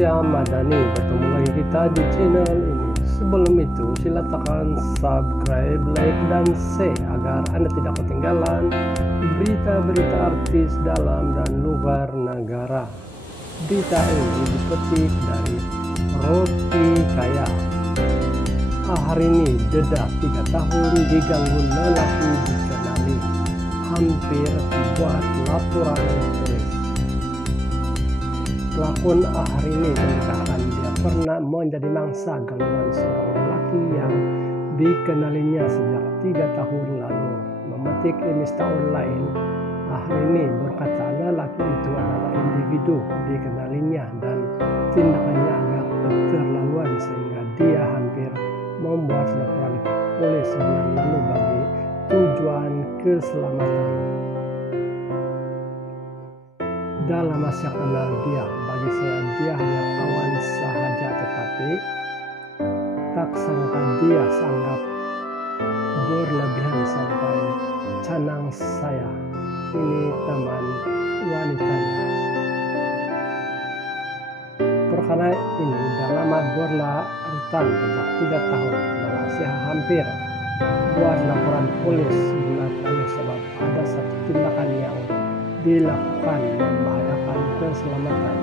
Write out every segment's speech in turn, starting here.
Malaysia Madani, bertemu lagi kita di channel ini. Sebelum itu sila tekan subscribe, like, dan share agar Anda tidak ketinggalan berita-berita artis dalam dan luar negara. Berita ini dipetik dari Roti Kaya. Hari ini dedah 3 tahun diganggu lelaki dikenali, hampir buat laporan polis. Pelakon hari ini mengatakan dia pernah menjadi mangsa gangguan seorang lelaki yang dikenalinya sejak 3 tahun lalu. Memetik Emista Online, hari ini berkata lelaki itu adalah individu dikenalinya dan tindakannya agak keterlaluan sehingga dia hampir membuat laporan polis bulan lalu bagi tujuan keselamatan. Dalam masa kenal dia, bagi saya dia hanya kawan sahaja, tetapi tak sangka dia sangat berlebihan sampai canang saya. Ini teman wanitanya. Perkara ini dalam berlarutan sejak 3 tahun, malah hampir buat laporan polis bulan lalu sebab ada satu tindakan yang dilakukan membahayakan keselamatan.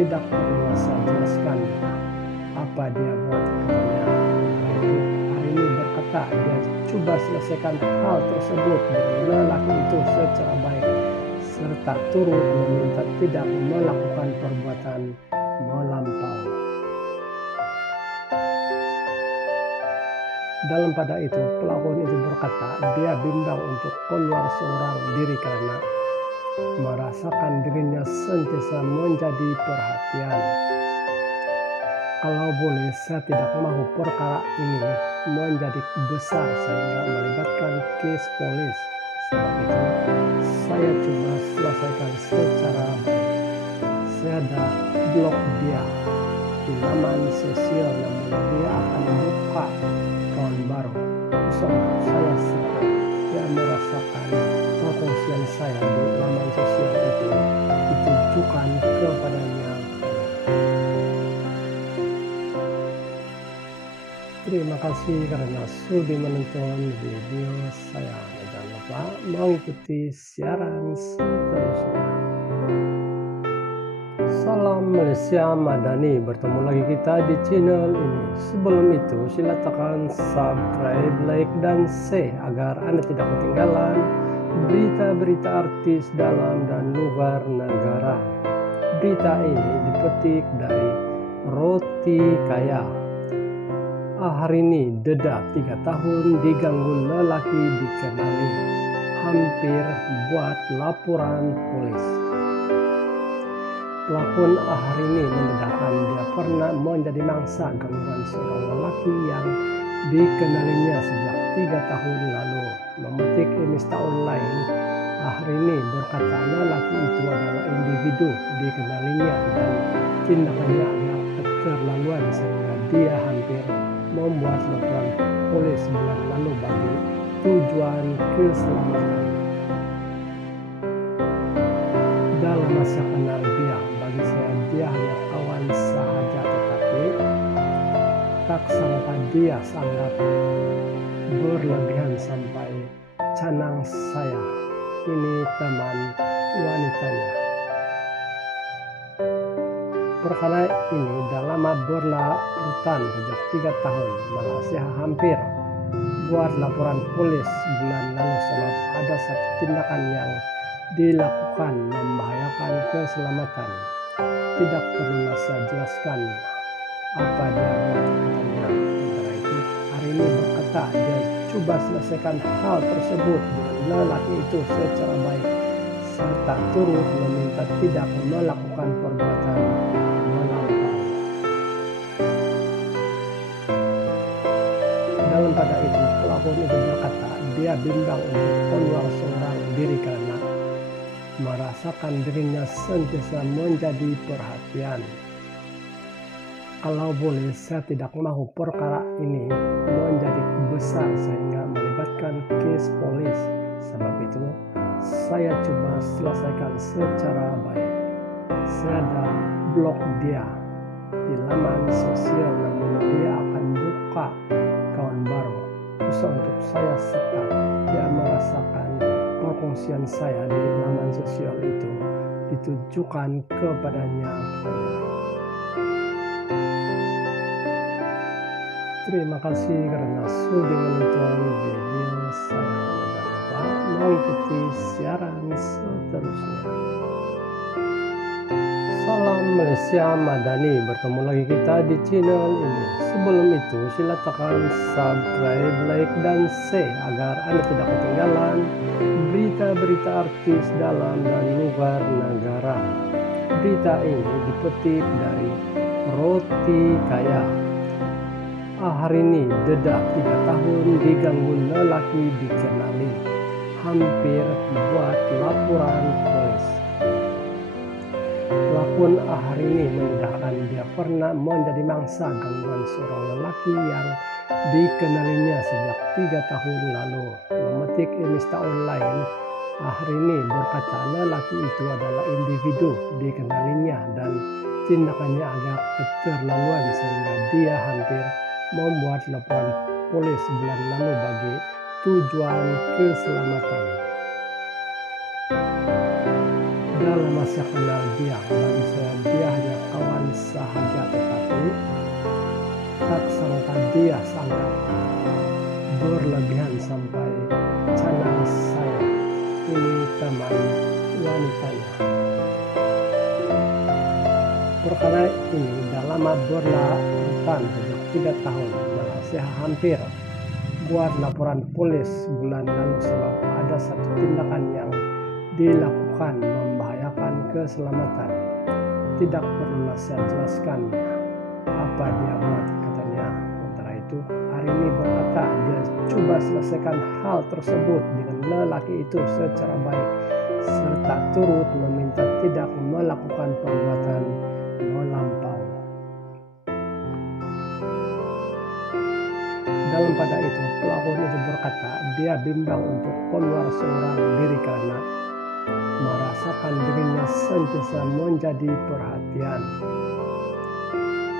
Tidak perlu saya jelaskan apa dia buat, katanya. Hari ini berkata dia coba selesaikan hal tersebut dengan lelaki itu secara baik serta turut meminta tidak melakukan perbuatan melampau. Dalam pada itu pelakon itu berkata dia bimbang untuk keluar seorang diri karena merasakan dirinya sentiasa menjadi perhatian. Kalau boleh saya tidak mau perkara ini menjadi besar sehingga melibatkan kes polis. Sebab itu saya cuma selesaikan secara baik. Saya dah blok dia di laman sosial, namun dia akan buka kawan baru. So, saya senang dia merasakan perkongsian saya di laman sosial itu ditujukan kepadanya. Terima kasih karena sudah menonton video saya. Jangan lupa mengikuti siaran seterusnya. Salam Malaysia Madani, bertemu lagi kita di channel ini. Sebelum itu sila tekan subscribe, like, dan share agar Anda tidak ketinggalan berita-berita artis dalam dan luar negara. Berita ini dipetik dari Roti Kaya. Hari ini dedah 3 tahun diganggu lelaki dikenali, hampir buat laporan polis. Pelakon hari ini mendedahkan dia pernah menjadi mangsa gangguan seorang lelaki yang dikenalinya sejak 3 tahun lalu. Memetik Emista Online, hari ini berkata lelaki itu adalah individu dikenalinya dan tindakannya agak keterlaluan sehingga dia hampir membuat laporan polis bulan lalu bagi tujuan keselamatan. Dalam masa kenal dia, bagi saya dia hanya kawan sahaja, tetapi tak sangka dia sangat berlebihan sampai canang saya. Ini teman wanitanya. Perkara ini dalam berlarutan sejak 3 tahun, malah saya hampir buat laporan polis bulan lalu sebab ada satu tindakan yang dilakukan membahayakan keselamatan. Tidak perlu saya jelaskan apa dia buat, katanya. Sementara itu hari ini berkata dia coba selesaikan hal tersebut dengan lelaki itu secara baik serta turut meminta tidak melakukan perbuatan melampau. Dalam pada itu pelakon itu berkata dia bimbang untuk keluar seorang diri karena merasakan dirinya sentiasa menjadi perhatian. Kalau boleh saya tidak mau perkara ini menjadi besar sehingga melibatkan kes polis. Sebab itu saya cuma selesaikan secara baik. Saya dah blok dia di laman sosial, namun dia akan buka kawan baru khusus untuk saya sekat. Dia merasakan perkongsian saya di laman sosial itu ditujukan kepadanya. Terima kasih karena sudah menonton video saya. Jangan lupa mengikuti siaran seterusnya. Salam Malaysia Madani, bertemu lagi kita di channel ini. Sebelum itu sila tekan subscribe, like, dan share agar Anda tidak ketinggalan berita-berita artis dalam dan luar negara. Berita ini dipetik dari Roti Kaya. Hari ini dedah 3 tahun diganggu lelaki dikenali, hampir buat laporan polis. Pelakon hari ini mendedahkan dia pernah menjadi mangsa gangguan seorang lelaki yang dikenalinya sejak 3 tahun lalu. Memetik Insta Online, hari ini berkata lelaki itu adalah individu dikenalinya dan tindakannya agak keterlaluan sehingga dia hampir membuat laporan polis bulan lalu bagi tujuan keselamatan. Dalam masa kenal dia, bagi saya dia hanya kawan sahaja, tetapi tak sangka dia sangat berlebihan sampai canang saya ini teman wanitanya. Perkara ini dalam berlarutan sejak 3 tahun, malah saya hampir buat laporan polis bulan lalu sebab ada satu tindakan yang dilakukan membahayakan keselamatan. Tidak perlulah saya jelaskan apa dia buat, katanya. Sementara itu hari ini berkata dia coba selesaikan hal tersebut dengan lelaki itu secara baik serta turut meminta tidak melakukan perbuatan melampau. Dalam pada itu pelakon itu berkata dia bimbang untuk keluar seorang diri karena merasakan dirinya sentiasa menjadi perhatian.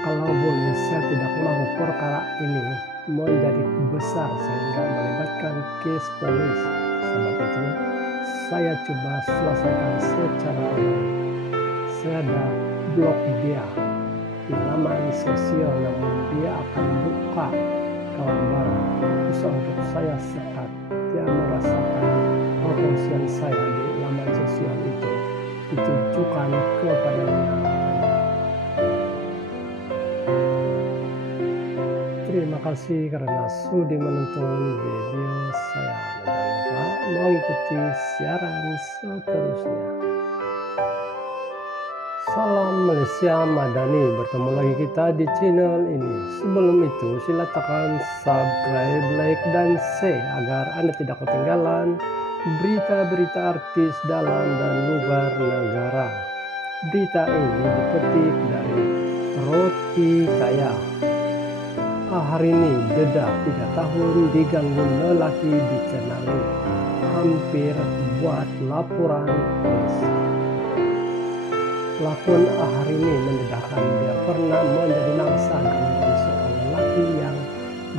Kalau boleh saya tidak mau perkara ini menjadi besar sehingga melibatkan kes polis. Sebab itu saya coba selesaikan secara baik. Saya dah blok dia di laman sosial, namun dia akan buka kawan baru khusus untuk saya sekat. Dia merasakan perkongsian saya di laman sosial itu ditujukan kepadanya. Terima kasih karena sudah menonton video saya. Jangan lupa mengikuti siaran seterusnya. Salam Malaysia Madani, bertemu lagi kita di channel ini. Sebelum itu sila tekan subscribe, like, dan share agar Anda tidak ketinggalan berita-berita artis dalam dan luar negara. Berita ini dipetik dari Roti Kaya. Hari ini dedah 3 tahun diganggu lelaki dikenali, hampir buat laporan polis. Pelakon hari ini mendedahkan dia pernah menjadi mangsa gangguan seorang lelaki yang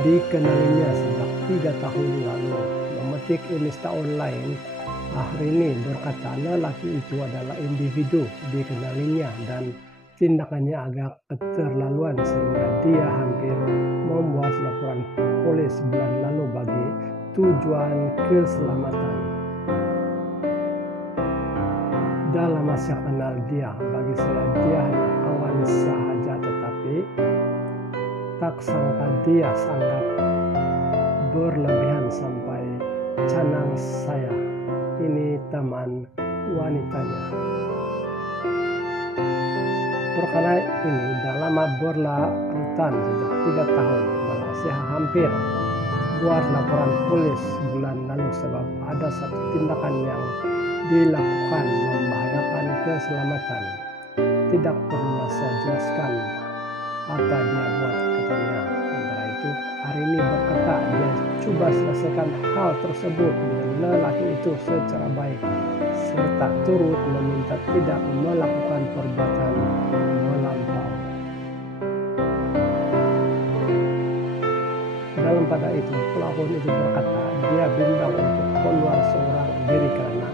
dikenalinya sejak 3 tahun lalu. Memetik Insta Online, hari ini berkata lelaki itu adalah individu dikenalinya dan tindakannya agak keterlaluan sehingga dia hampir membuat laporan polis bulan lalu bagi tujuan keselamatan. Dalam masa kenal dia, bagi saya dia hanya kawan sahaja, tetapi tak sangka dia sangat berlebihan sampai canang saya ini teman wanitanya. Perkara ini dalam berlarutan sejak 3 tahun, malah saya hampir buat laporan polis bulan lalu sebab ada satu tindakan yang dilakukan membahayakan keselamatan. Tidak perlu saya jelaskan apa dia buat, katanya. Sementara itu hari ini berkata dia coba selesaikan hal tersebut dengan lelaki itu secara baik serta turut meminta tidak melakukan perbuatan melampau. Malam pada itu pelakon itu berkata dia bimbang untuk keluar seorang diri karena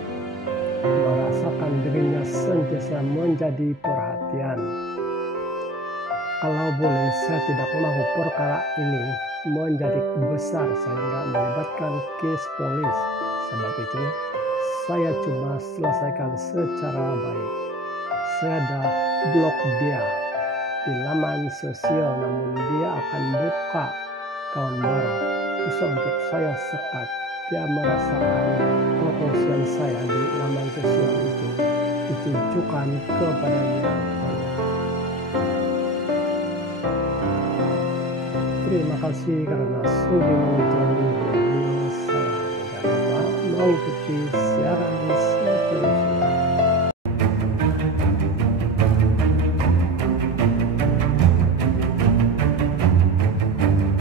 merasakan dirinya sentiasa menjadi perhatian. Kalau boleh, saya tidak mau perkara ini menjadi besar sehingga melibatkan kes polis. Sebab itu, saya coba selesaikan secara baik. Saya dah blok dia di laman sosial, namun dia akan buka kawan baru. Susah untuk saya sekat. Dia merasakan kepolisian saya di laman sosial itu ditujukan kepadanya. Terima kasih karena sudah menonton video saya. Jangan lupa mengikuti siaran